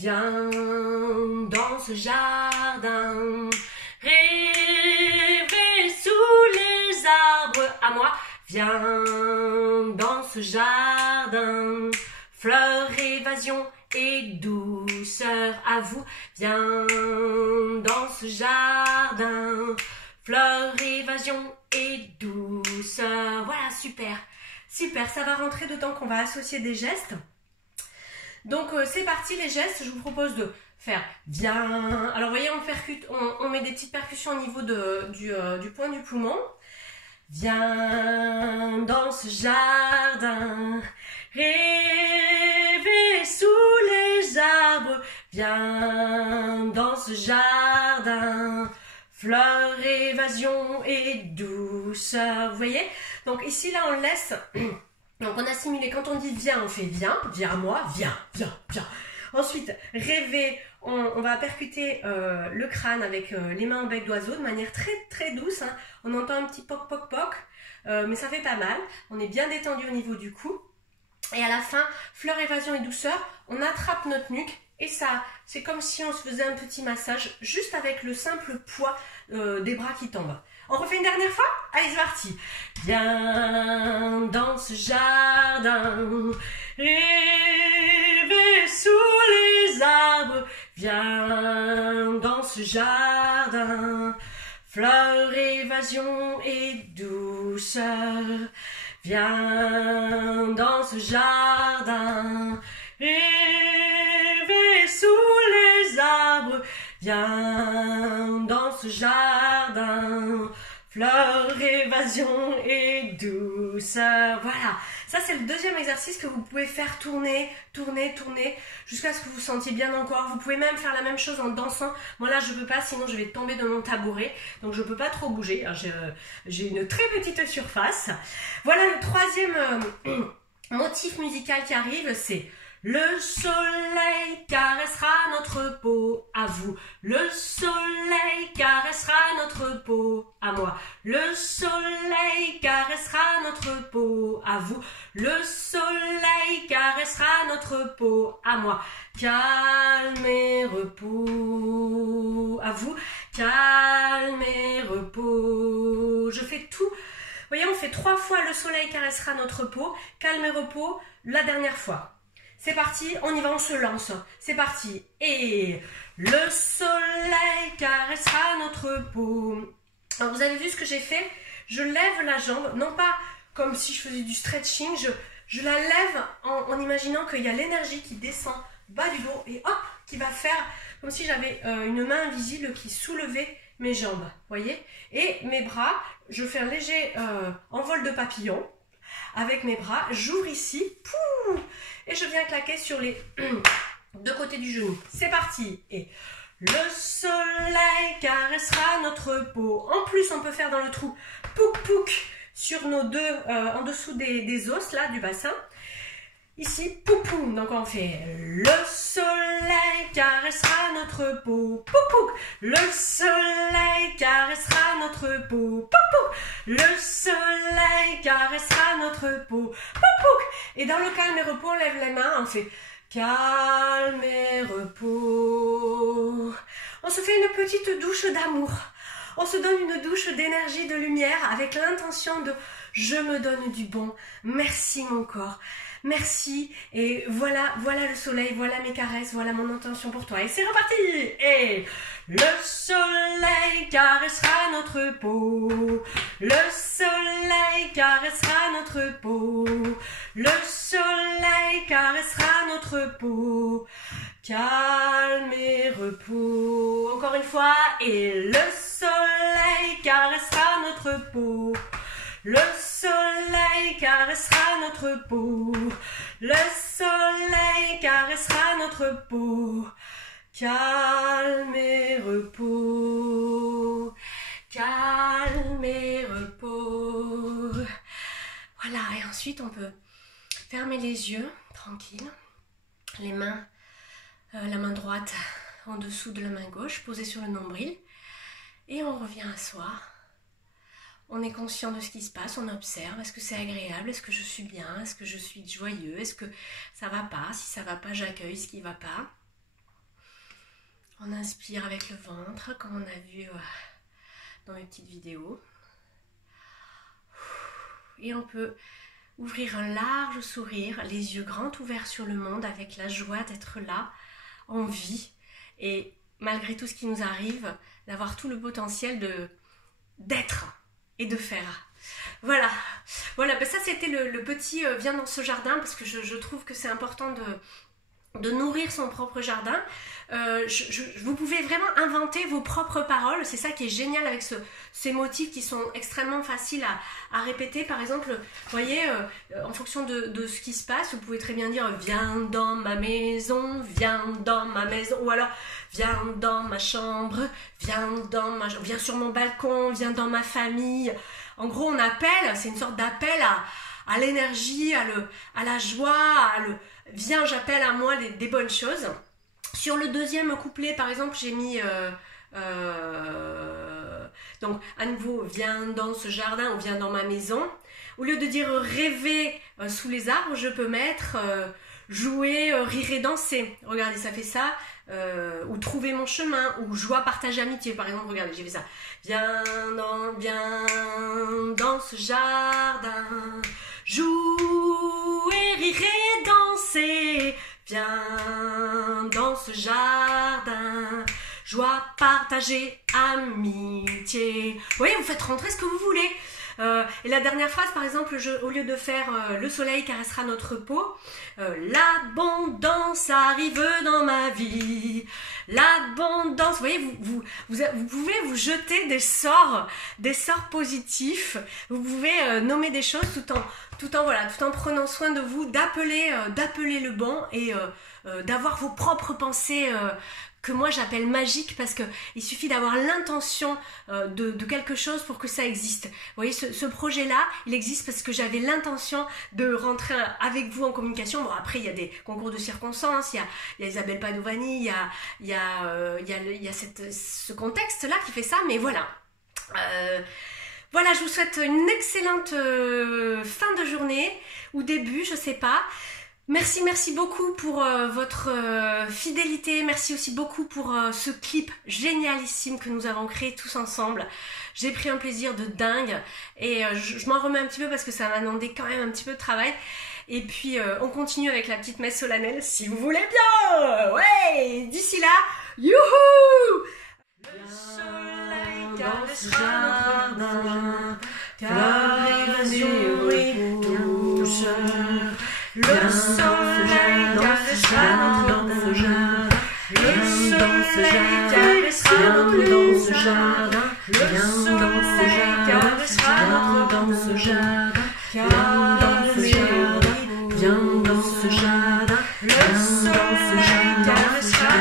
viens dans ce jardin. Rêver sous les arbres à moi, viens dans ce jardin. Fleurs, évasion et douceur à vous, viens dans ce jardin. Fleurs, évasion et douceur. Voilà, super. Super, ça va rentrer d'autant qu'on va associer des gestes. Donc c'est parti les gestes, je vous propose de faire viens. Alors vous voyez, on met des petites percussions au niveau du point du poumon. Viens dans ce jardin, rêver sous les arbres. Viens dans ce jardin, fleurs, évasion et douceur. Vous voyez? Donc ici là on laisse. Donc on a simulé, quand on dit viens, on fait viens, viens à moi, viens, viens, viens. Ensuite, rêver, on va percuter le crâne avec les mains en bec d'oiseau de manière très très douce. Hein. On entend un petit poc poc poc, mais ça fait pas mal. On est bien détendu au niveau du cou. Et à la fin, fleur, évasion et douceur, on attrape notre nuque. Et ça, c'est comme si on se faisait un petit massage juste avec le simple poids des bras qui tombent. On refait une dernière fois? Allez, c'est parti. Viens dans ce jardin, rêver sous les arbres. Viens dans ce jardin, fleurs, évasion et douceur. Viens dans ce jardin, rêver sous les arbres. Viens dans ce jardin, fleurs, évasion et douceur. Voilà, ça c'est le deuxième exercice que vous pouvez faire tourner, tourner, tourner, jusqu'à ce que vous vous sentiez bien dans le corps. Vous pouvez même faire la même chose en dansant. Moi là je peux pas, sinon je vais tomber de mon tabouret, donc je peux pas trop bouger. J'ai une très petite surface. Voilà le troisième motif musical qui arrive, c'est le soleil caressera notre peau à vous. Le soleil caressera notre peau à moi. Le soleil caressera notre peau à vous. Le soleil caressera notre peau à moi. Calme et repos à vous. Calme et repos. Je fais tout. Vous voyez, on fait 3 fois le soleil caressera notre peau. Calme et repos la dernière fois. C'est parti, on y va, on se lance. C'est parti. Et le soleil caressera notre peau. Alors vous avez vu ce que j'ai fait? Je lève la jambe, non pas comme si je faisais du stretching, je la lève en imaginant qu'il y a l'énergie qui descend bas du dos et hop, qui va faire comme si j'avais une main invisible qui soulevait mes jambes. Voyez? Et mes bras, je fais un léger envol de papillon. Avec mes bras, j'ouvre ici, pouh, et je viens claquer sur les deux côtés du genou. C'est parti. Et le soleil caressera notre peau. En plus, on peut faire dans le trou pouk pouk sur nos deux, en dessous des os là du bassin. Ici, poupou. Donc on fait le soleil caressera notre peau. Poupouk. Le soleil caressera notre peau. Poupouk. Le soleil caressera notre peau. Poupouk. Et dans le calme et repos, on lève les mains, on fait calme et repos. On se fait une petite douche d'amour. On se donne une douche d'énergie, de lumière avec l'intention de je me donne du bon. Merci mon corps. Merci, et voilà le soleil, voilà mes caresses, voilà mon intention pour toi. Et c'est reparti. Et le soleil caressera notre peau. Le soleil caressera notre peau. Le soleil caressera notre peau. Calme et repos. Encore une fois. Et le soleil caressera notre peau. Le soleil caressera notre peau. Le soleil caressera notre peau. Calme et repos. Calme et repos. Voilà, et ensuite on peut fermer les yeux, tranquille. Les mains, la main droite en dessous de la main gauche, posée sur le nombril. Et on revient à soi. On est conscient de ce qui se passe, on observe, est-ce que c'est agréable, est-ce que je suis bien, est-ce que je suis joyeux, est-ce que ça va pas, si ça va pas, j'accueille ce qui va pas. On inspire avec le ventre, comme on a vu dans mes petites vidéos. Et on peut ouvrir un large sourire, les yeux grands ouverts sur le monde, avec la joie d'être là, en vie. Et malgré tout ce qui nous arrive, d'avoir tout le potentiel d'être et de faire. Voilà, ben ça c'était le petit viens dans ce jardin, parce que je trouve que c'est important de nourrir son propre jardin. Vous pouvez vraiment inventer vos propres paroles, c'est ça qui est génial avec ces motifs qui sont extrêmement faciles à répéter. Par exemple, vous voyez, en fonction de ce qui se passe, vous pouvez très bien dire viens dans ma maison, ou alors viens dans ma chambre, viens sur mon balcon, viens dans ma famille. En gros, on appelle, c'est une sorte d'appel à l'énergie, à la joie, viens, j'appelle à moi des bonnes choses. Sur le deuxième couplet, par exemple, j'ai mis donc à nouveau viens dans ce jardin ou viens dans ma maison. Au lieu de dire rêver sous les arbres, je peux mettre jouer, rire et danser. Regardez, ça fait ça. Ou trouver mon chemin, ou joie, partage, amitié. Par exemple, regardez, j'ai fait ça. Viens dans ce jardin, jouer, rire et danser. Viens dans ce jardin, joie, partager, amitié. Vous voyez, vous faites rentrer ce que vous voulez. Et la dernière phrase, par exemple, au lieu de faire le soleil caressera notre peau, l'abondance arrive dans ma vie. L'abondance, vous voyez, vous pouvez vous jeter des sorts positifs. Vous pouvez nommer des choses tout en prenant soin de vous, d'appeler le bon et d'avoir vos propres pensées que moi j'appelle magique, parce que il suffit d'avoir l'intention de quelque chose pour que ça existe. Vous voyez, ce projet-là, il existe parce que j'avais l'intention de rentrer avec vous en communication. Bon, après, il y a des concours de circonstances, il y a Isabelle Padovani, il y a ce contexte-là qui fait ça, mais voilà. Voilà, je vous souhaite une excellente fin de journée, ou début, je sais pas. Merci beaucoup pour votre fidélité. Merci aussi beaucoup pour ce clip génialissime que nous avons créé tous ensemble. J'ai pris un plaisir de dingue et je m'en remets un petit peu parce que ça m'a demandé quand même un petit peu de travail. Et puis on continue avec la petite messe solennelle si vous voulez bien. Ouais, d'ici là, youhou! Le soleil caressera notre jardin, car les touche. Le soleil caressera notre jardin. Le soleil caressera notre jardin. Le soleil caressera notre jardin. Car les viens dans ce jardin. Le soleil caressera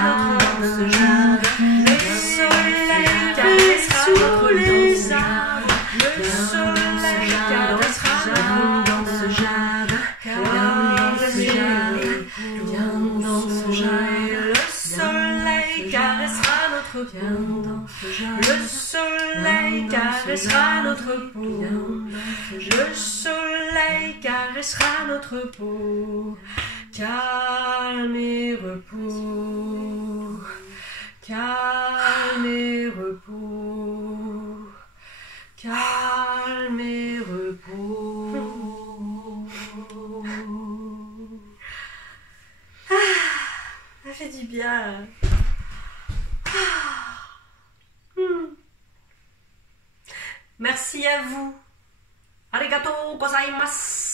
notre jardin. Le soleil caressera tous les arbres. Le soleil caressera dans ce jardin. Le soleil caressera notre peau. Le soleil caressera notre peau. Calme et repos. Calme et repos. Calme et repos. Ça fait du bien. Merci à vous. Arigatou gozaimasu.